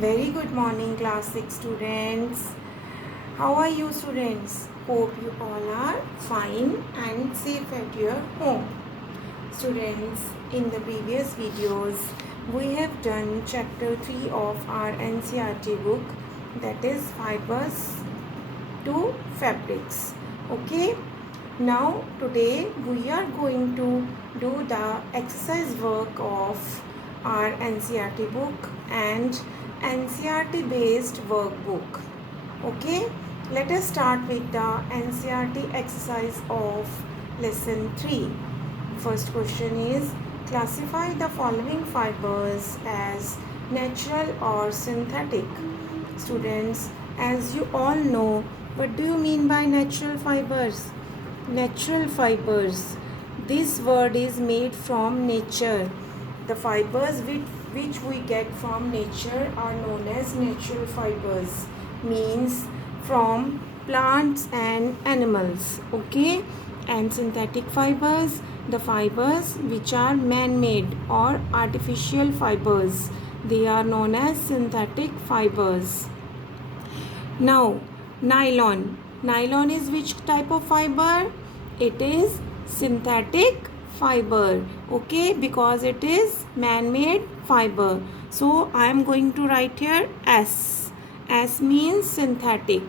Very good morning, class 6 students. How are you, students? Hope you all are fine and safe at your home. Students, in the previous videos, we have done chapter 3 of our NCERT book, that is Fibers to Fabrics. Okay, now today we are going to do the exercise work of our NCERT book and NCERT based workbook. Okay, let us start with the NCERT exercise of lesson 3. First question is, classify the following fibers as natural or synthetic. Students, as you all know, what do you mean by natural fibers? Natural fibers. This word is made from nature. The fibers which we get from nature are known as natural fibers. Means from plants and animals. Okay? And synthetic fibers, the fibers which are man-made or artificial fibers. They are known as synthetic fibers. Now, nylon. Nylon is which type of fiber? It is synthetic fiber. Okay, because it is man-made fiber. So, I am going to write here S. S means synthetic.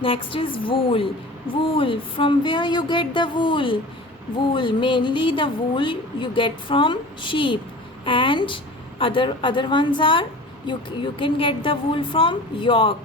Next is wool. Wool. From where you get the wool? Wool. Mainly the wool you get from sheep. And other ones are you can get the wool from yak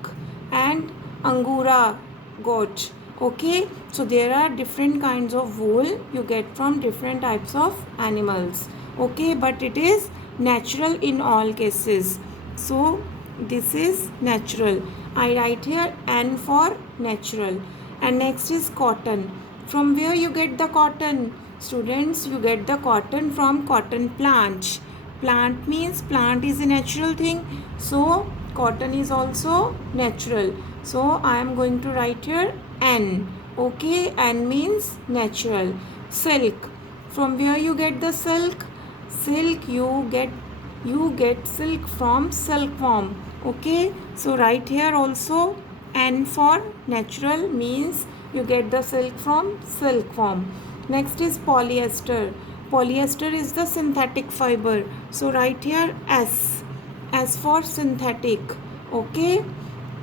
and angora goat. Okay, so there are different kinds of wool you get from different types of animals. Okay, but it is natural in all cases. So this is natural. I write here N for natural. And next is cotton. From where you get the cotton? Students, you get the cotton from cotton plant. Plant means plant is a natural thing. So cotton is also natural. So I am going to write here N. Okay, N means natural. Silk. From where you get the silk? Silk you get silk from silkworm. Okay, so right here also N for natural means you get the silk from silkworm. Next is polyester. Polyester is the synthetic fiber. So right here S. S for synthetic. Okay,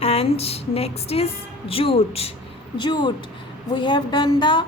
and next is jute. Jute. We have done the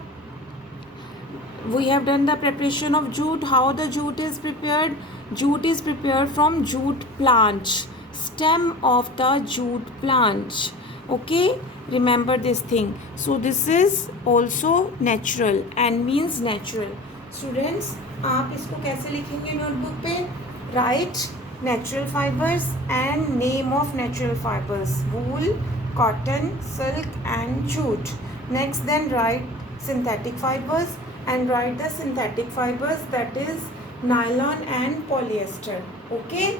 preparation of jute. How the jute is prepared? Jute is prepared from jute plant, stem of the jute plant. Okay, remember this thing. So this is also natural and means natural. Students, आप इसको कैसे लिखेंगे notebook पे? Write natural fibers and name of natural fibers: wool, cotton, silk and jute. Next, then write synthetic fibers and write the synthetic fibers, that is nylon and polyester. Okay,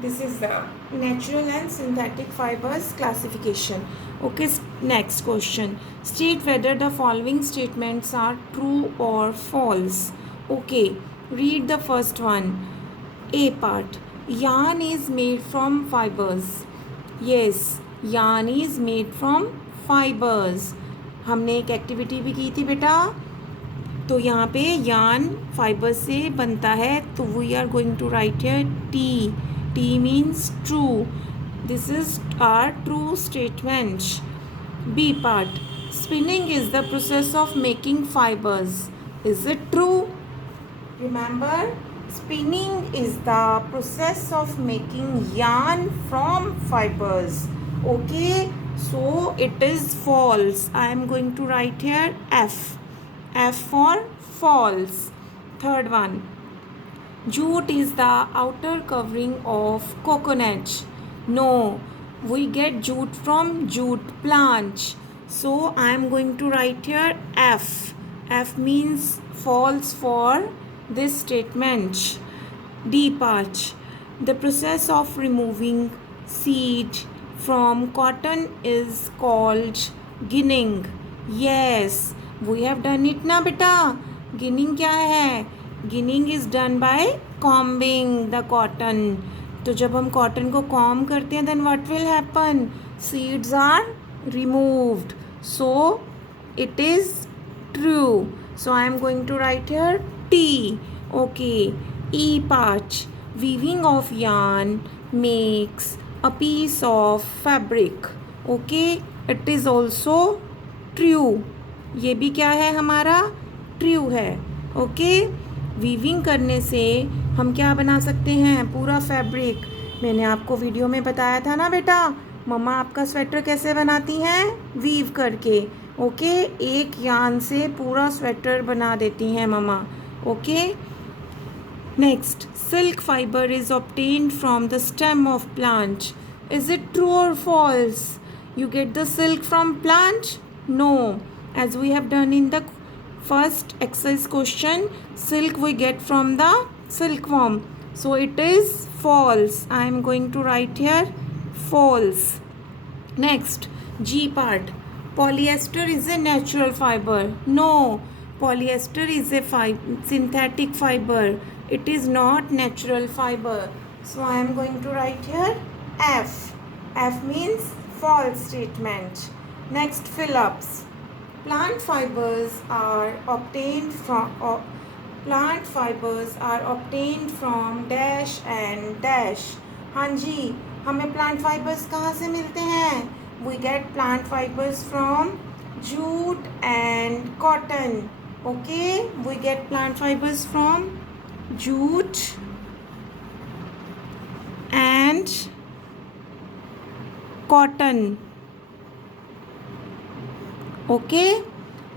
this is the natural and synthetic fibers classification. Okay, next question, state whether the following statements are true or false. Okay, read the first one. A part, yarn is made from fibers. Yes, yarn is made from fibers. हमने एक activity भी की थी बेटा, तो यहाँ पे yarn fibre से बनता है. तो we are going to write here T. T means true. This is are true statement. B part, spinning is the process of making fibres. Is it true? Remember, spinning is the process of making yarn from fibers. Okay, so it is false. I am going to write here F. F for false. Third one, jute is the outer covering of coconut. No, we get jute from jute plant. So I am going to write here F. F means false for this statement. D part, the process of removing seed from cotton is called ginning. Yes, we have done it ना बेटा. ginning क्या है? ginning is done by combing the cotton. तो जब हम cotton को comb करते हैं then what will happen, seeds are removed, so it is true. So I am going to write here T. Okay. E part. Weaving of yarn makes a piece of fabric. Okay. It is also true. ये भी क्या है हमारा, true है. Okay. Weaving करने से हम क्या बना सकते हैं, पूरा फैब्रिक. मैंने आपको वीडियो में बताया था ना बेटा, मम्मा आपका स्वेटर कैसे बनाती हैं, वीव करके. ओके. एक यार्न से पूरा स्वेटर बना देती हैं मम्मा. Okay. Next, silk fibre is obtained from the stem of plant. Is it true or false? You get the silk from plant? No. As we have done in the first exercise question, silk we get from the silkworm, so it is false. I am going to write here false. Next, G part. Polyester is a natural fiber. No, polyester is a synthetic fiber. It is not natural fiber, so I am going to write here F. F means false statement. Next, fill-ups. Plant fibers are obtained from dash and dash. हाँ जी, हमें plant fibres कहाँ से मिलते हैं? We get plant fibers from jute and cotton. Okay, we get plant fibers from jute and cotton. Okay.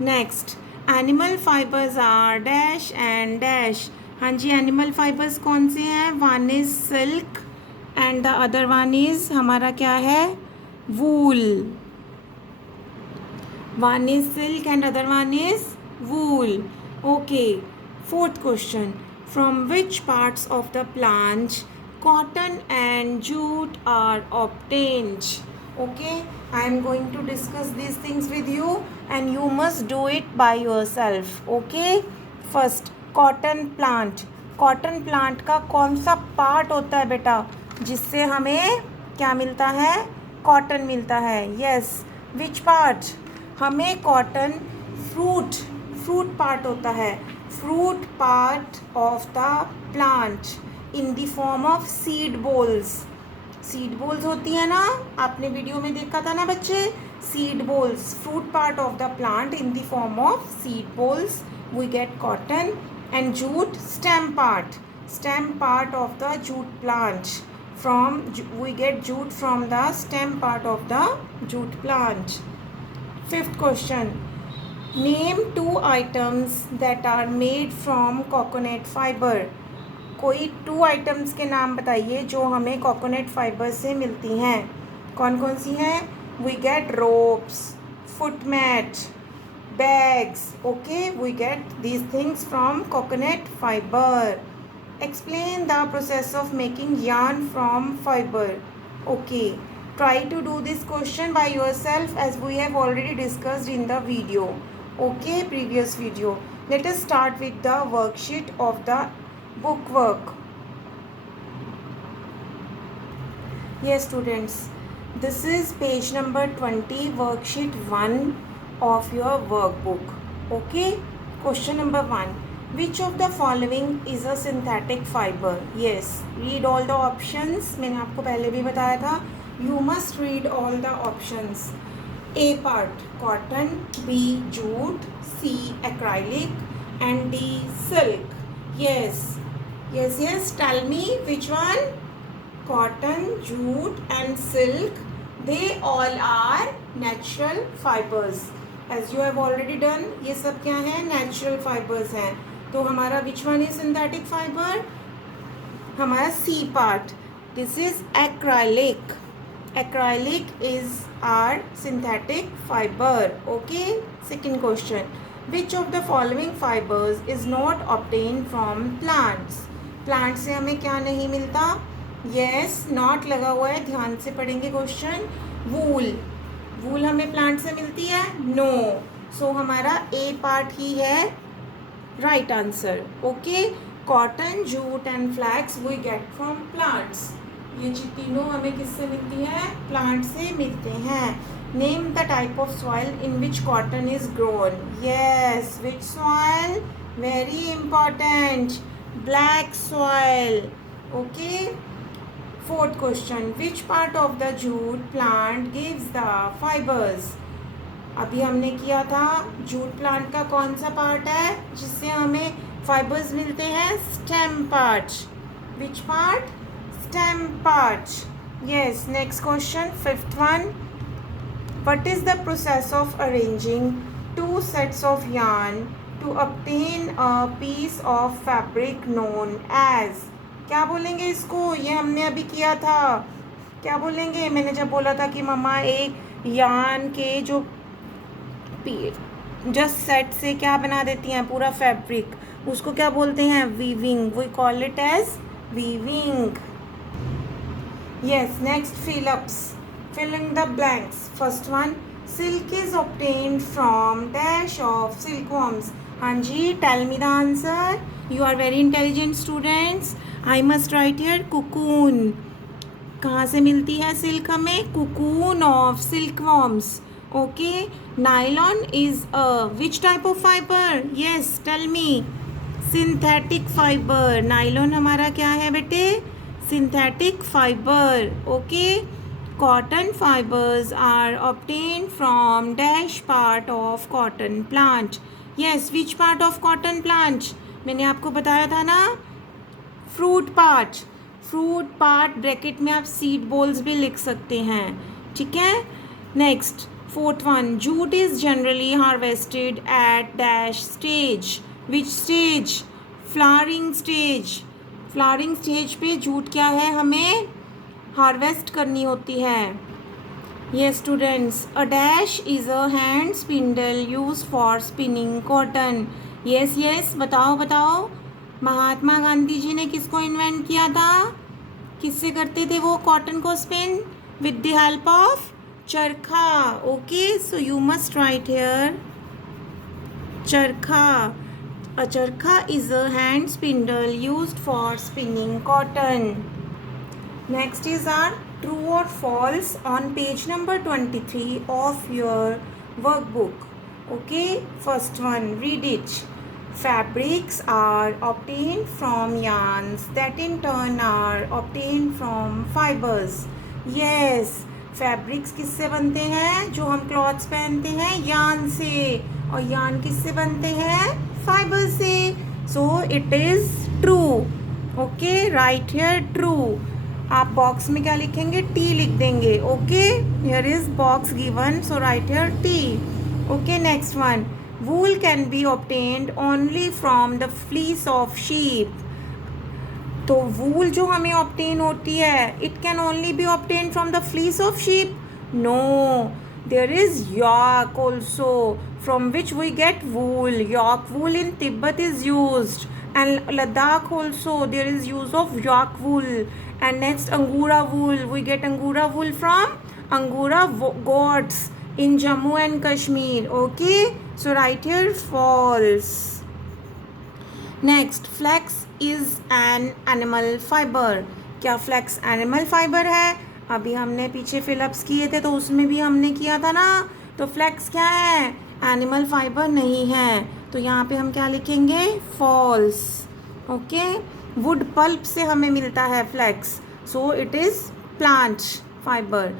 Next, animal fibres are dash and dash. हाँ जी, animal fibres कौन से हैं? One is silk and the other one is हमारा क्या है, wool. One is silk and other one is wool. Okay. Fourth question, from which parts of the plant cotton and jute are obtained. Okay, I am going to discuss these things with you and you must do it by yourself. Okay, first cotton plant. Cotton plant का कौन सा part होता है बेटा जिससे हमें क्या मिलता है, कॉटन मिलता है? यस. Which part? हमें कॉटन फ्रूट पार्ट होता है. Fruit part of the plant in the form of seed bolls. Seed bolls होती है ना, आपने वीडियो में देखा था ना बच्चे, seed bolls. Fruit part of the plant in the form of seed bolls we get cotton. And jute, stem part of the jute plant. From we get jute from the stem part of the jute plant. Fifth question, name 2 items that are made from coconut fibre. कोई 2 items के नाम बताइए जो हमें coconut fibre से मिलती हैं. कौन कौन सी हैं? We get ropes, foot mats, bags. Okay, we get these things from coconut fibre. Explain the process of making yarn from fibre. Okay, try to do this question by yourself as we have already discussed in the video. Okay, previous video. Let us start with the worksheet of the book work. Yes students, this is page number 20, worksheet 1 of your workbook. Okay, question number 1, which of the following is a synthetic fiber? Yes, read all the options. मैंने आपको पहले भी बताया था, you must read all the options. A part cotton, B jute, C acrylic and D silk. Yes, tell me which one? Cotton, jute and silk, they all are natural fibers. As you have already done, ये सब क्या हैं, natural fibers हैं. तो हमारा which one is synthetic fiber? हमारा C part. This is acrylic. Acrylic is our synthetic fiber. Okay. Second question. Which of the following fibers is not obtained from plants? Plant से हमें क्या नहीं मिलता? Yes, not लगा हुआ है, ध्यान से पढ़ेंगे क्वेश्चन. वूल हमें प्लांट से मिलती है? नो. सो हमारा ए पार्ट ही है right answer. Okay, cotton, jute and flax we get from plants. ये तीनों हमें किससे मिलती है? प्लांट से मिलते हैं. Name the type of soil in which cotton is grown. Yes, which soil? Very important. Black soil. Okay. Fourth question. Which part of the jute plant gives the fibers? अभी हमने किया था जूट प्लांट का कौन सा part है जिससे हमें फाइबर्स मिलते हैं? Stem part. Which part? Stem part. Yes. Next question, fifth one. What is the process of arranging two sets of yarn to obtain a piece of fabric known as? क्या बोलेंगे इसको? ये हमने अभी किया था. क्या बोलेंगे? मैंने जब बोला था कि मम्मा एक यार्न के जो जस्ट सेट से क्या बना देती हैं? पूरा फैब्रिक. उसको क्या बोलते हैं? Weaving. We call it as weaving. Yes. Next, fill ups. Fill in the blanks. First one, silk is obtained from dash of silkworms. हाँ जी, tell me the answer. You are very intelligent students. I must write here cocoon. कहाँ से मिलती है silk हमें? cocoon of silkworms. Okay. Nylon is a which type of fiber? Yes, tell me. Synthetic fiber. Nylon हमारा क्या है बेटे? Synthetic fiber. Okay. Cotton fibers are obtained from dash part of cotton plant. Yes, which part of cotton plant? मैंने आपको बताया था ना, fruit part. Fruit part bracket में आप सीड बॉल्स भी लिख सकते हैं. ठीक है. Next, fourth one. Jute is generally harvested at dash stage. Which stage? Flowering stage. Flowering stage पे जूट क्या है? हमें हार्वेस्ट करनी होती है. ये students, a dash is a hand spindle use for spinning cotton. Yes yes, बताओ बताओ. महात्मा गांधी जी ने किसको इन्वेंट किया था? किससे करते थे वो कॉटन को spin? With the help of charkha. Okay, so you must write here charkha. A charkha is a hand spindle used for spinning cotton. Next is our true or false on page number 23 of your workbook. Okay, first one, read it. Fabrics are obtained from yarns that in turn are obtained from fibers. Yes, fabrics किससे बनते हैं? जो हम clothes पहनते हैं yarn से. और yarn किससे बनते हैं? फाइबर से. So it is true. Okay, write here true. आप बॉक्स में क्या लिखेंगे? टी लिख देंगे. Okay, here is box given, so write here T. Okay, next one. Wool can be obtained only from the fleece of sheep. तो wool जो हमें obtain होती है, it can only be obtain from the fleece of sheep. No, there is yak also from which we get wool. Yak wool in Tibet is used, and Ladakh also there is use of yak wool. And next, angura wool, we get angura wool from angura goats in Jammu and Kashmir. Okay, so write here false. Next, flax is an animal fiber. क्या flax animal fiber है? अभी हमने पीछे fill-ups किए थे तो उसमें भी हमने किया था ना. तो flax क्या है? एनिमल फाइबर नहीं है. तो यहाँ पे हम क्या लिखेंगे? फॉल्स. ओके. वुड पल्प से हमें मिलता है flax, so it is plant fibre.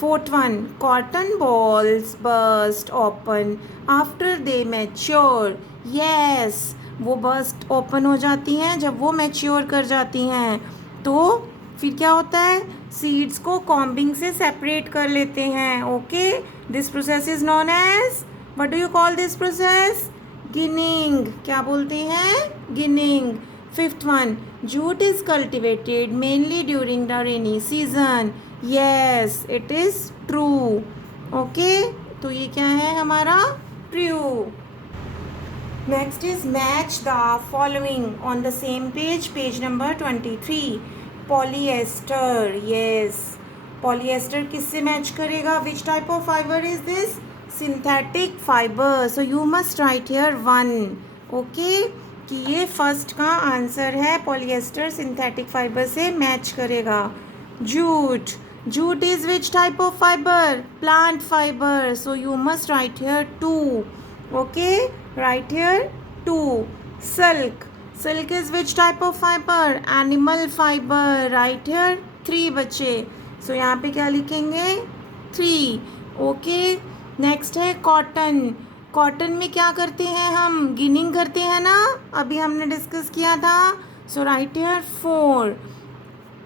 Fourth one. Cotton bolls burst open after they mature. Yes, वो बर्स्ट ओपन हो जाती हैं जब वो मैच्योर कर जाती हैं. तो फिर क्या होता है? सीड्स को कॉम्बिंग से सेपरेट कर लेते हैं. Okay, this process is known as, what do you call this process? Ginning. क्या बोलते हैं? Ginning. Fifth one. Jute is cultivated mainly during the rainy season. Yes, it is true. Okay, तो ये क्या है हमारा? True. Next is match the following on the same page, page number 23. Polyester. Yes, polyester किससे match करेगा? Which type of fibre is this? Synthetic fibre. So you must write here 1. Okay, कि ये first का answer है. Polyester synthetic fibre से match करेगा. Jute. Jute is which type of fiber? Plant fiber. So you must write here 2. Okay? Write here 2. Silk. Silk is which type of fiber? Animal fiber. Write here 3 बच्चे. So यहाँ पे क्या लिखेंगे? 3. Okay? Next है cotton. Cotton में क्या करते हैं हम? गिनिंग करते हैं ना, अभी हमने डिस्कस किया था. सो राइट हियर 4.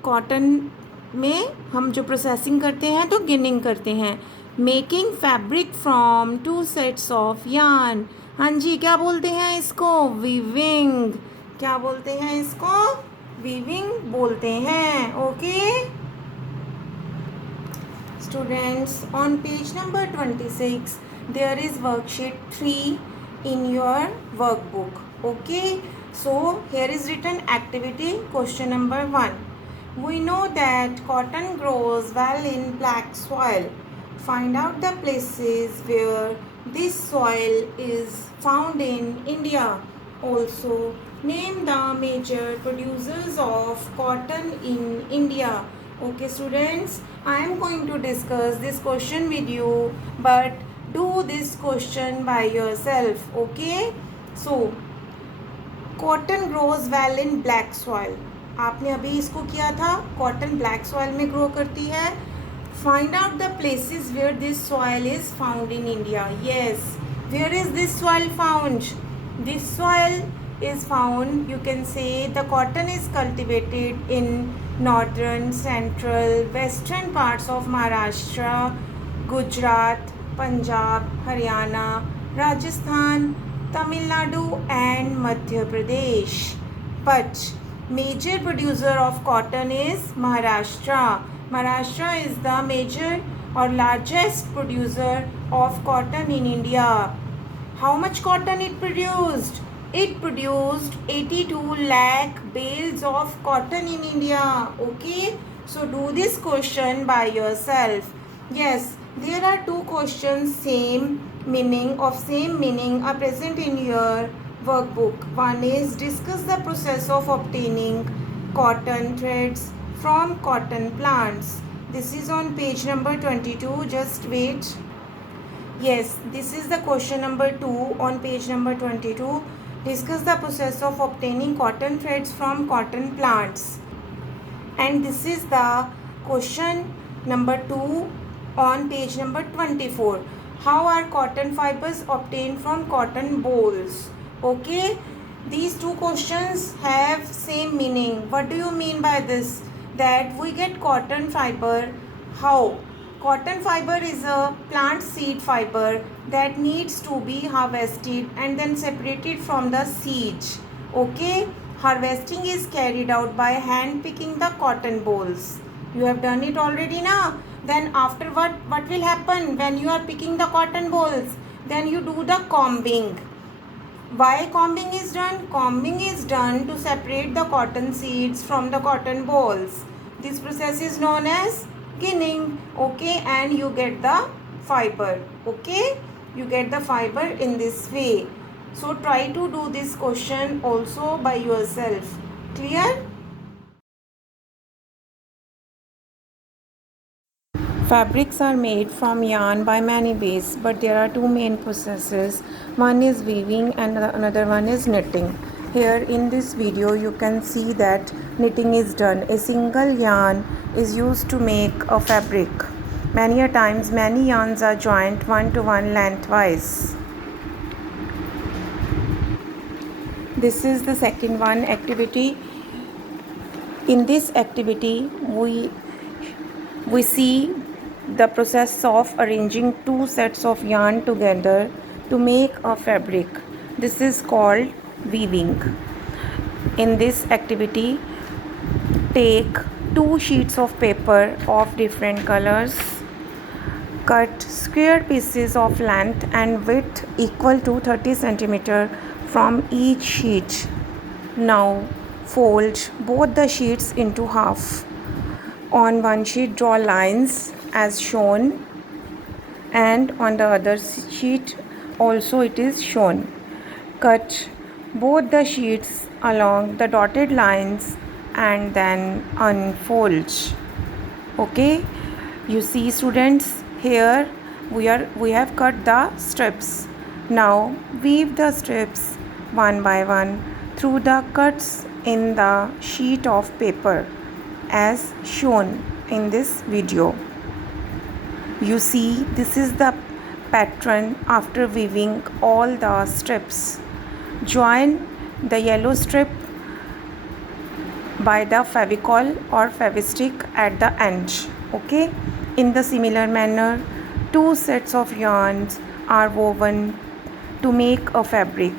कॉटन में हम जो प्रोसेसिंग करते हैं तो गिनिंग करते हैं. Making fabric from 2 sets of yarn. हाँ जी, क्या बोलते हैं इसको? वीविंग. क्या बोलते हैं इसको? वीविंग बोलते हैं. Okay students, on page number 26 there is worksheet 3 in your workbook. Okay, so here is written activity question number 1. We know that cotton grows well in black soil. Find out the places where this soil is found in India. Also name the major producers of cotton in India. Okay students, I am going to discuss this question with you, but do this question by yourself. Okay, so cotton grows well in black soil. आपने अभी इसको किया था. Cotton black soil में grow करती है. Find out the places where this soil is found in India. Yes, where is this soil found? This soil is found, you can say, the cotton is cultivated in northern, central, western parts of Maharashtra, Gujarat, Punjab, Haryana, Rajasthan, Tamil Nadu and Madhya Pradesh. But major producer of cotton is Maharashtra. Maharashtra is the major or largest producer of cotton in India. How much cotton it produced? It produced 82 lakh bales of cotton in India. Okay, so do this question by yourself. Yes, there are 2 questions same meaning are present in your workbook. One is discuss the process of obtaining cotton threads from cotton plants. This is on page number 22. Just wait. Yes, this is the question number 2 on page number 22. Discuss the process of obtaining cotton threads from cotton plants. And this is the question number 2 on page number 24. How are cotton fibers obtained from cotton bolls? Okay, these 2 questions have same meaning. What do you mean by this? That we get cotton fiber. How? Cotton fiber is a plant seed fiber that needs to be harvested and then separated from the seed. Okay, harvesting is carried out by hand picking the cotton bolls. You have done it already now. Then after what will happen when you are picking the cotton bolls? Then you do the combing. Why combing is done? Combing is done to separate the cotton seeds from the cotton bolls. This process is known as ginning. Okay, and you get the fiber. Okay, you get the fiber in this way. So try to do this question also by yourself. Clear? Fabrics are made from yarn by many ways, but there are 2 main processes. One is weaving and another one is knitting. Here in this video you can see that knitting is done. A single yarn is used to make a fabric. Many a times many yarns are joined one to one lengthwise. This is the second one activity. In this activity we see the process of arranging 2 sets of yarn together to make a fabric. This is called weaving. In this activity, take 2 sheets of paper of different colors, cut square pieces of length and width equal to 30 cm from each sheet. Now fold both the sheets into half. On one sheet draw lines as shown, and on the other sheet also it is shown. Cut both the sheets along the dotted lines and then unfold. Okay, you see students, here we have cut the strips. Now weave the strips one by one through the cuts in the sheet of paper as shown in this video. You see, this is the pattern after weaving all the strips. Join the yellow strip by the favicol or fevistick at the end. Okay, in the similar manner, two sets of yarns are woven to make a fabric.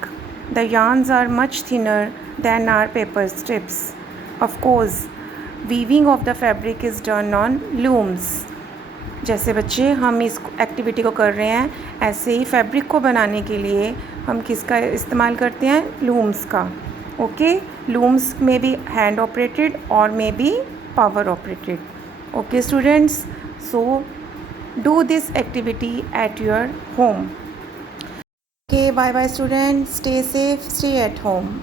The yarns are much thinner than our paper strips. Of course, weaving of the fabric is done on looms. जैसे बच्चे हम इस activity को कर रहे हैं, ऐसे ही fabric को बनाने के लिए हम किसका इस्तेमाल करते हैं? लूम्स का. Okay, looms may be hand operated or may be power operated. Okay students, so do this activity at your home. Okay, bye bye students, stay safe, stay at home.